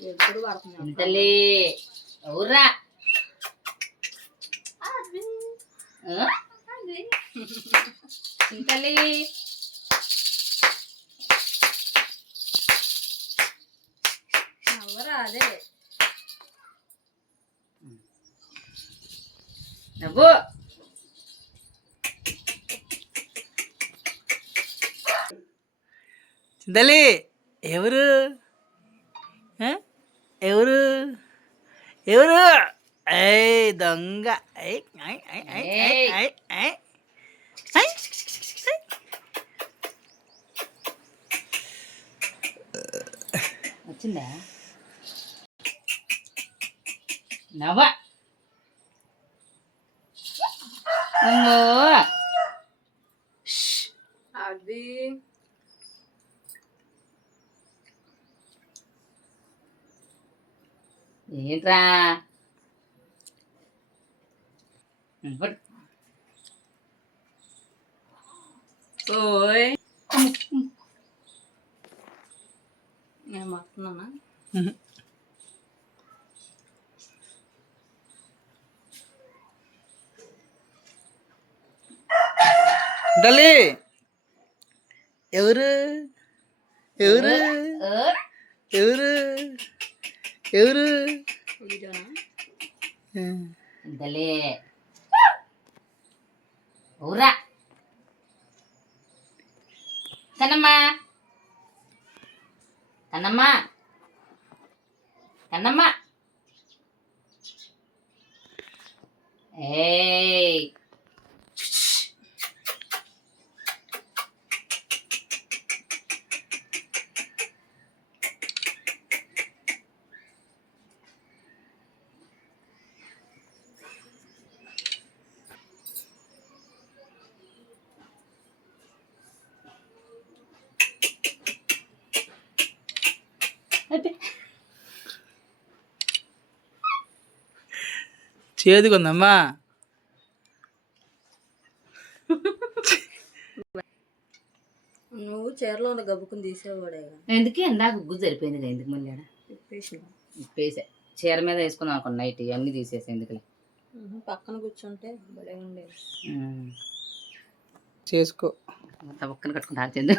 ఎప్పుడు పడుతుంది తల్లి ఊర్రా తల్లి నవ్వరా అదే నవ్వు చింతలి ఎవరు ఎవరు ఎవరు ఏయ్ దొంగ వచ్చిందా నవ్వ అది ఏంట్రా ఓయ్ నేను వస్తున్నానా చింతలి ఎవరు ఎవరు ఎవరు ఎవరు ఇంతలే ఊరా కన్నమ్మా కన్నమ్మా కన్నమ్మా ఏయ్ చేదుకుందమ్మా నువ్వు చీరలో ఉన్న గబ్బుకుని తీసేవాడే ఎందుకు ఇందాక గుగ్గు సరిపోయింది ఎందుకు మళ్ళీ తిప్పేసి ఇప్పేసా చీర మీద వేసుకుందాం అనుకున్నా నైట్ అన్నీ తీసేసి ఎందుకు పక్కన కూర్చుంటే భలే ఉండేది చేసుకో పక్కన కట్టుకుంటా ఆగుతుంది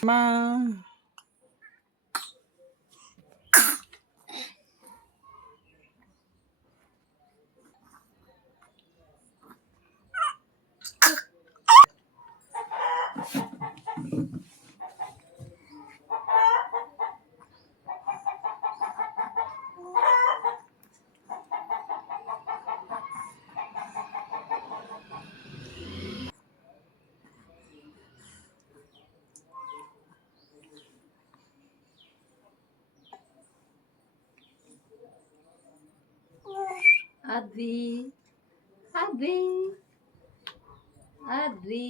అమ్మా అది అది అది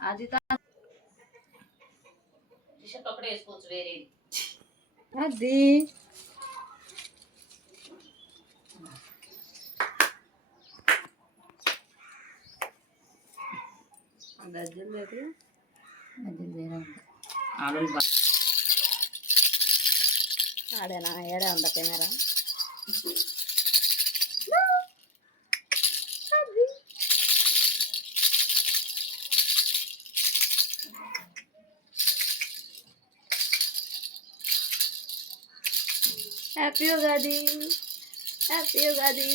అది ఒకటే వేసుకోవచ్చు వేరే అది గజ్జలు లేదు ఆడేనా ఏడే ఉందా camera happy Ugadi happy Ugadi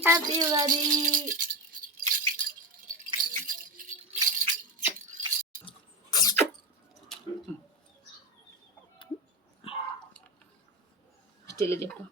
happy Ugadi still చెప్పు